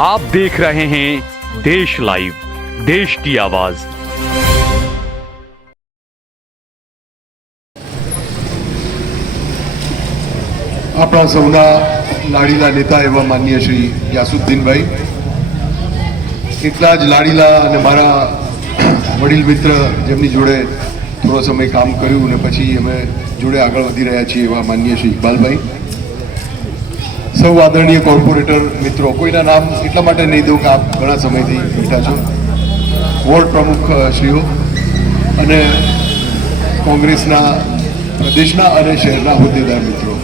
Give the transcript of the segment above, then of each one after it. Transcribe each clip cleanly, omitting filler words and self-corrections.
आप देख रहे हैं देश लाइव, देश की आवाज। આપણા સૌના લાડીલા નેતા એવા માનનીય શ્રી યાસુદ્દીનભાઈ, એટલા જ લાડીલા અને મારા વડીલ મિત્ર જેમની જોડે થોડો સમય કામ કર્યું અને પછી અમે જોડે આગળ વધી રહ્યા છીએ એવા માનનીય શ્રી ઇકબાલભાઈ, સૌ આદરણીય કોર્પોરેટર મિત્રો, કોઈના નામ એટલા માટે નહીં દઉં કે આપ ઘણા સમયથી બેઠા છો, વોર્ડ પ્રમુખ શ્રીઓ અને કોંગ્રેસના પ્રદેશના અને શહેરના હોદ્દેદાર મિત્રો,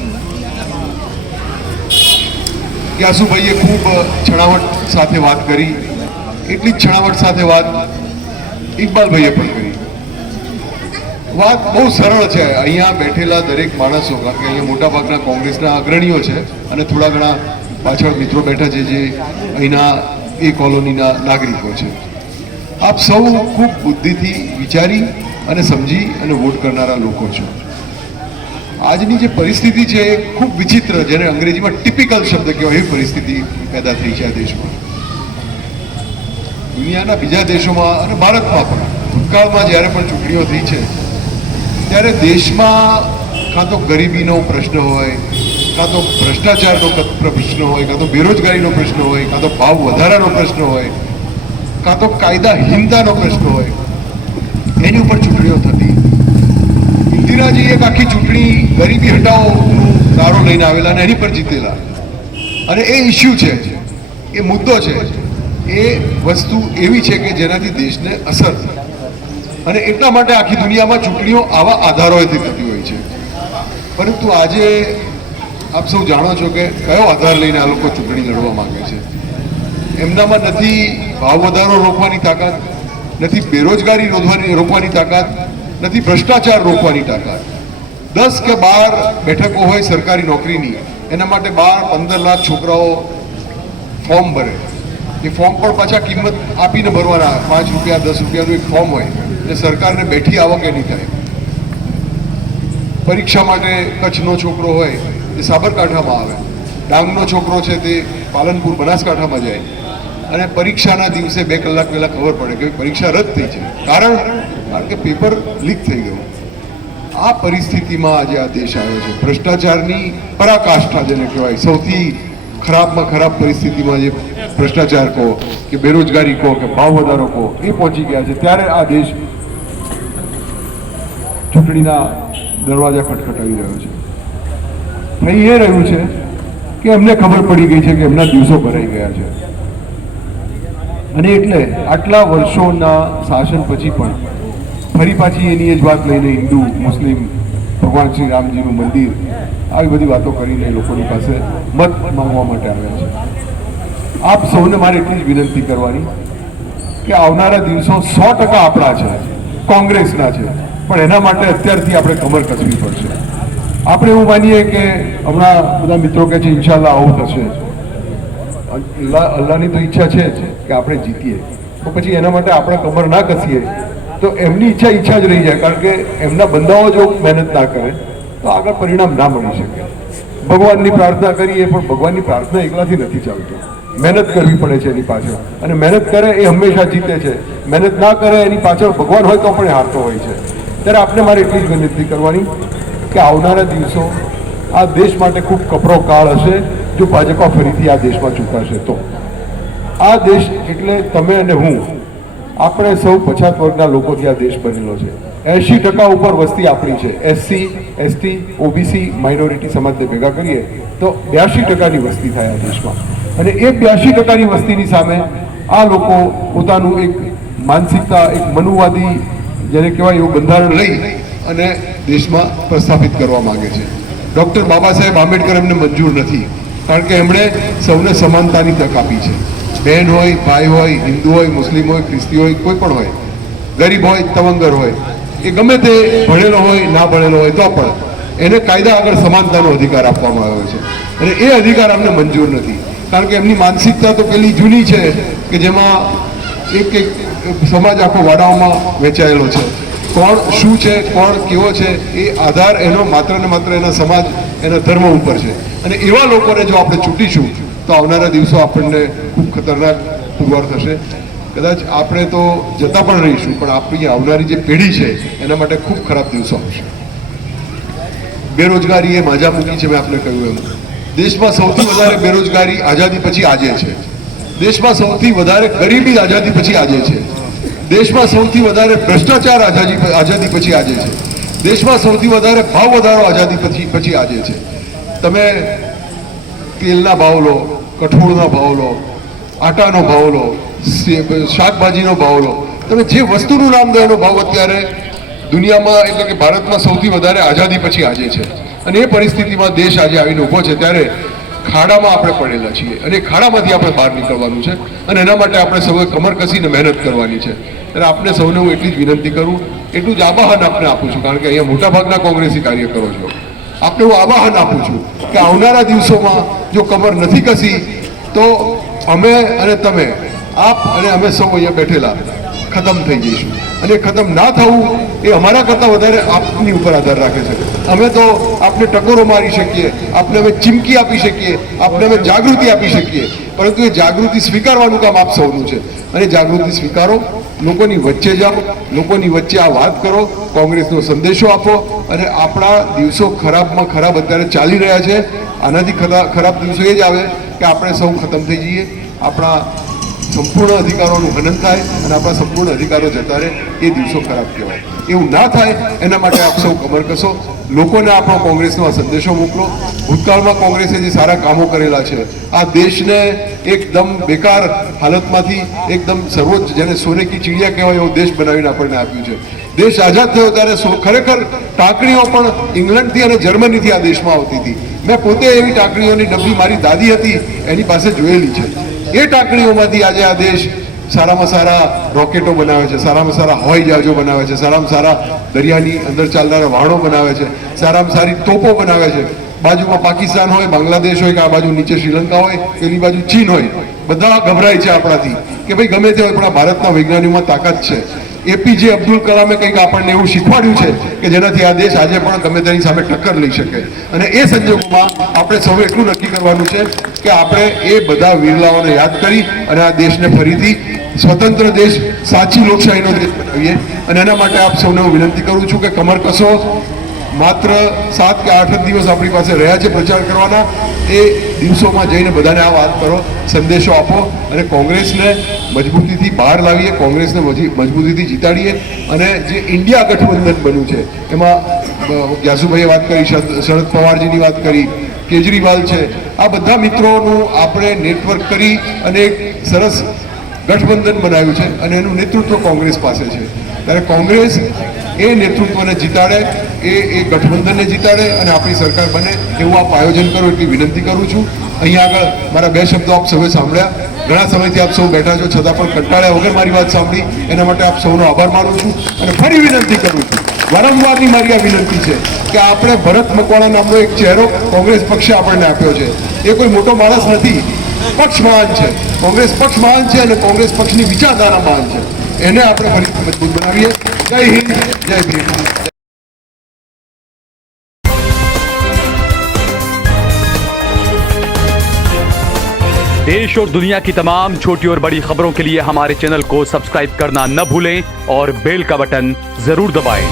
યાસુભાઈએ ખૂબ છણાવટ સાથે વાત કરી, એટલી જ છણાવટ સાથે વાત ઇકબાલભાઈએ પણ કરી. વાત બહુ સરળ છે. અહીંયા બેઠેલા દરેક માણસો, કારણ કે અહીંયા મોટાભાગના કોંગ્રેસના અગ્રણીઓ છે અને થોડા ઘણા પાછળ મિત્રો બેઠા છે જે અહીંના એ કોલોનીના નાગરિકો છે. આપ સૌ ખૂબ બુદ્ધિથી વિચારી અને સમજી અને વોટ કરનારા લોકો છો. આજની જે પરિસ્થિતિ છે એ ખૂબ વિચિત્ર, જેને અંગ્રેજીમાં ટિપિકલ શબ્દ કહેવાય, એવી પરિસ્થિતિ પેદા થઈ છે આ દેશમાં. દુનિયાના બીજા દેશોમાં અને ભારતમાં પણ ભૂતકાળમાં જ્યારે પણ ચૂંટણીઓ થઈ છે ત્યારે દેશમાં કાં તો ગરીબીનો પ્રશ્ન હોય, કાં તો ભ્રષ્ટાચારનો પ્રશ્ન હોય, કાં તો બેરોજગારીનો પ્રશ્ન હોય, કાં તો ભાવ વધારાનો પ્રશ્ન હોય, કાં તો કાયદાહીનતાનો પ્રશ્ન હોય, એની ઉપર ચૂંટણીઓ થતી. ઇન્દિરાજી એક આખી ચૂંટણી ગરીબી હટાવોનો નારો લઈને આવેલા અને એની પર જીતેલા. અને એ ઇસ્યુ છે, એ મુદ્દો છે, એ વસ્તુ એવી છે કે જેનાથી દેશને અસર થાય. અને એટલા માટે આખી દુનિયામાં ચૂંટણીઓ આવા આધારોથી થતી હોય છે. પરંતુ આજે આપ સૌ જાણો છો કે કયો આધાર લઈને આ લોકો ચૂંટણી લડવા માંગે છે. એમનામાં નથી ભાવ વધારો રોકવાની તાકાત, નથી બેરોજગારી રોકવાની તાકાત, નથી ભ્રષ્ટાચાર રોકવાની તાકાત. 10 કે 12 બેઠકો હોય સરકારી નોકરીની, એના માટે 12-15 લાખ છોકરાઓ ફોર્મ ભરે. એ ફોર્મ પણ પાછા કિંમત આપીને ભરવાના, 5 રૂપિયા 10 રૂપિયાનું એક ફોર્મ હોય એટલે સરકારને બેઠી આવક એની થાય. પરીક્ષા માટે કચ્છનો છોકરો હોય એ સાબરકાંઠામાં આવે, ડાંગનો છોકરો છે તે પાલનપુર બનાસકાંઠામાં જાય અને પરીક્ષાના દિવસે 2 કલાક પહેલા ખબર પડે કે પરીક્ષા રદ થઈ છે. કારણ કે પેપર લીક થઈ ગયું. આ પરિસ્થિતિમાં આજે આ દેશ આવ્યો છે. ભ્રષ્ટાચારની પરાકાષ્ઠા જેને કહેવાય, સૌથી ખરાબમાં ખરાબ પરિસ્થિતિમાં જે ભ્રષ્ટાચાર કહો કે બેરોજગારી કહો કે ભાવ વધારો કહો, એ પહોંચી ગયા છે. ત્યારે આ દેશ ચૂંટણીના દરવાજા ખટખટાવી રહ્યો છે. થઈ એ રહ્યું છે કે એમને ખબર પડી ગઈ છે કે એમના દિવસો ભરાઈ ગયા છે. અને એટલે આટલા વર્ષોના શાસન પછી પણ ફરી પાછી એની એ જ વાત લઈને હિન્દુ, મુસ્લિમ, ભગવાન શ્રી રામજીનું મંદિર, આવી બધી વાતો કરીને લોકોની પાસે મત માંગવા માટે આવ્યા છે. આપ સૌને મારે એટલી જ વિનંતી કરવાની કે આવનારા દિવસો 100% આપણા છે, કોંગ્રેસના છે, પણ એના માટે અત્યારથી આપણે કમર કસવી પડશે. આપણે એવું માનીએ કે હમણાં બધા મિત્રો કહે છે ઇન્શાલ્લાહ આવું થશે. અલ્લાહની તો ઈચ્છા છે કે આપણે જીતીએ, તો પછી એના માટે આપણે કમર ના કસીએ તો એમની ઈચ્છા જ રહી જાય. કારણ કે એમના બંદાઓ જો મહેનત ના કરે તો આગળ પરિણામ ના મળી શકે. ભગવાનની પ્રાર્થના કરીએ પણ ભગવાનની પ્રાર્થના એકલાથી નથી ચાલતું, મહેનત કરવી પડે છે એની પાછળ. અને મહેનત કરે એ હંમેશા જીતે છે, મહેનત ના કરે એની પાછળ ભગવાન હોય તો પણ હારતો હોય છે. ત્યારે આપણે મારે એટલી જ વિનંતી કરવાની કે આવનારા દિવસો આ દેશ માટે ખૂબ કપરો કાળ હશે જો ભાજપા ફરીથી આ દેશમાં ચૂંટાશે તો. આ દેશ એટલે તમે અને હું, આપણે સૌ પછાત વર્ગના લોકોથી આ દેશ બનેલો છે. 80% ઉપર વસ્તી આપણી છે. SC, ST, OBC, માઇનોરિટી સમાજને ભેગા કરીએ તો 82%ની વસ્તી થાય આ દેશમાં. અને એ 82%ની વસ્તીની સામે આ લોકો પોતાનું એક માનસિકતા, એક મનુવાદી જેને કહેવાય એવું બંધારણ લઈ અને દેશમાં પ્રસ્થાપિત કરવા માંગે છે. ડૉક્ટર બાબા સાહેબ આંબેડકર એમને મંજૂર નથી, કારણ કે એમણે સૌને સમાનતાની તક આપી છે. બહેન હોય, ભાઈ હોય, હિન્દુ હોય, મુસ્લિમ હોય, ખ્રિસ્તી હોય, કોઈ પણ હોય, ગરીબ હોય, તવંગર હોય, એ ગમે તે ભણેલો હોય, ના ભણેલો હોય તો પણ એને કાયદા આગળ સમાનતાનો અધિકાર આપવામાં આવ્યો છે. અને એ અધિકાર અમને મંજૂર નથી, કારણ કે એમની માનસિકતા તો પેલી જૂની છે કે જેમાં એક સમાજ આખો વાડાઓમાં વેચાયેલો છે. કોણ શું છે, કોણ કેવો છે, એ આધાર એનો માત્ર ને માત્ર એના સમાજ, એના ધર્મ ઉપર છે. અને એવા લોકોને જો આપણે ચૂંટીશું તો આવનારા દિવસો આપણને ખૂબ ખતરનાક પુરવાર થશે. કદાચ આપણે તો જતા પણ રહીશું, પણ આપણી આવનારી જે પેઢી છે એના માટે ખૂબ ખરાબ દિવસો આવશે. બેરોજગારી એ માજા મૂકી છે. મેં આપને કહ્યું એમ દેશમાં સૌથી વધારે બેરોજગારી આઝાદી પછી આજે છે. દેશમાં સૌથી વધારે ગરીબી આઝાદી પછી આજે છે. દેશમાં સૌથી વધારે ભ્રષ્ટાચાર આઝાદી પછી આજે છે. દેશમાં સૌથી વધારે ભાવ વધારો આઝાદી પછી આજે છે. તમે તેલના ભાવ લો, કઠોળના ભાવ લો, આટાનો ભાવ લો, શાકભાજીનો ભાવ લો, તમે જે વસ્તુનું નામ દો એનો ભાવ અત્યારે દુનિયામાં એટલે કે ભારતમાં સૌથી વધારે આઝાદી પછી આજે છે. અને એ પરિસ્થિતિમાં દેશ આજે આવીને ઊભો છે ત્યારે ખાડામાં આપણે પડેલા છીએ અને એ ખાડામાંથી આપણે બહાર નીકળવાનું છે અને એના માટે આપણે સૌએ કમર કસીને મહેનત કરવાની છે. ત્યારે આપણે સૌને હું એટલી જ વિનંતી કરું, એટલું જ આવાહન આપને આપું છું, કારણ કે અહીંયા મોટાભાગના કોંગ્રેસી કાર્યકરો છો. આપને હું આવાહન આપું છું કે આવનારા દિવસોમાં જો કમર નથી કસી તો અમે અને તમે, આપ અને અમે સૌ અહીંયા બેઠેલા ખતમ થઈ જઈશું. અને ખતમ ના થવું એ અમારા કરતાં વધારે આપની ઉપર આધાર રાખે છે. અમે તો આપને ટકોરો મારી શકીએ, આપને અમે ચીમકી આપી શકીએ, આપને અમે જાગૃતિ આપી શકીએ, પરંતુ એ જાગૃતિ સ્વીકારવાનું કામ આપ સૌનું છે. અને જાગૃતિ સ્વીકારો, લોકોની વચ્ચે જાઓ, લોકોની વચ્ચે આ વાત કરો, કોંગ્રેસનો સંદેશો આપો અને આપણા દિવસો ખરાબમાં ખરાબ અત્યારે ચાલી રહ્યા છે. આનાથી ખરાબ દિવસો એ જ આવે કે આપણે સૌ ખતમ થઈ જઈએ, આપણા સંપૂર્ણ અધિકારોનું હનન થાય અને આપણા સંપૂર્ણ અધિકારો જતા રહે. એ દિવસો ખરાબ કહેવાય. એવું ના થાય એના માટે આપ સૌ કમર કસો, લોકોને આપણો કોંગ્રેસનો આ સંદેશો મોકલો. ભૂતકાળમાં કોંગ્રેસે જે સારા કામો કરેલા છે, આ દેશને એકદમ બેકાર હાલતમાંથી એકદમ સર્વોચ્ચ, જેને સોને કી ચીડિયા કહેવાય એવો દેશ બનાવીને આપણને આપ્યું છે. દેશ આઝાદ થયો ત્યારે ખરેખર ટાંકણીઓ પણ ઇંગ્લેન્ડથી અને જર્મનીથી આ દેશમાં આવતી હતી. મેં પોતે એવી ટાંકણીઓની ડબ્બી મારી દાદી હતી એની પાસે જોયેલી છે. એ ટાંકણીઓમાંથી આજે આ દેશ સારામાં સારા રોકેટો બનાવે છે, સારામાં સારા હવાઈ જહાજો બનાવે છે, સારામાં સારા દરિયાની અંદર ચાલનારા વાહનો બનાવે છે, સારામાં સારી તોપો બનાવે છે. બાજુમાં પાકિસ્તાન હોય, બાંગ્લાદેશ હોય, કે આ બાજુ નીચે શ્રીલંકા હોય, પેલી બાજુ ચીન હોય, બધા ગભરાય છે આપણાથી કે ભાઈ ગમે તે હોય પણ આ ભારતના વૈજ્ઞાનિકોમાં તાકાત છે. એપીજે અબ્દુલ કલામે કંઈક આપણને એવું શીખવાડ્યું છે કે જેનાથી આ દેશ આજે પણ ગમે તેની સામે ટક્કર લઈ શકે. અને એ સંજોગોમાં આપણે સૌએ એટલું નક્કી કરવાનું છે કે આપણે એ બધા વીરલાઓને યાદ કરી અને આ દેશને ફરીથી સ્વતંત્ર દેશ, સાચી લોકશાહીનો દેશ બનાવીએ. અને એના માટે આપ સૌને હું વિનંતી કરું છું કે કમર કસો. માત્ર 7 કે 8 દિવસ આપણી પાસે રહ્યા છે પ્રચાર કરવાના. એ દિવસોમાં જઈને બધાને આ વાત કરો, સંદેશો આપો અને કોંગ્રેસને મજબૂતીથી બહાર લાવીએ, કોંગ્રેસને મજબૂતીથી જીતાડીએ. અને જે ઇન્ડિયા ગઠબંધન બન્યું છે એમાં ગ્યાસુભાઈએ વાત કરી, શરદ પવારજીની વાત કરી, કેજરીવાલ છે, આ બધા મિત્રોનું આપણે નેટવર્ક કરી અને એક સરસ ગઠબંધન બનાવ્યું છે અને એનું નેતૃત્વ કોંગ્રેસ પાસે છે. ત્યારે કોંગ્રેસ એ નેતૃત્વને જીતાડે, એ ગઠબંધનને જીતાડે અને આપણી સરકાર બને એવું આપ આયોજન કરો એટલી વિનંતી કરું છું. અહીંયા આગળ મારા 2 શબ્દો આપ સૌએ સાંભળ્યા. ઘણા સમયથી આપ સૌ બેઠા છો છતાં પણ કંટાળ્યા વગર મારી વાત સાંભળી, એના માટે આપ સૌનો આભાર માનું છું. અને ફરી વિનંતી કરું છું, વારંવારની મારી આ વિનંતી છે કે આપણે ભરત મકવાણા નામનો એક ચહેરો કોંગ્રેસ પક્ષે આપણને આપ્યો છે. એ કોઈ મોટો માણસ નથી, પક્ષ મહાન છે. કોંગ્રેસ પક્ષ મહાન છે અને કોંગ્રેસ પક્ષની વિચારધારા મહાન છે. એને આપણે ફરી મજબૂત બનાવીએ. જય હિન્દ, જય ભીમ. देश और दुनिया की तमाम छोटी और बड़ी खबरों के लिए हमारे चैनल को सब्सक्राइब करना न भूलें और बेल का बटन जरूर दबाएं।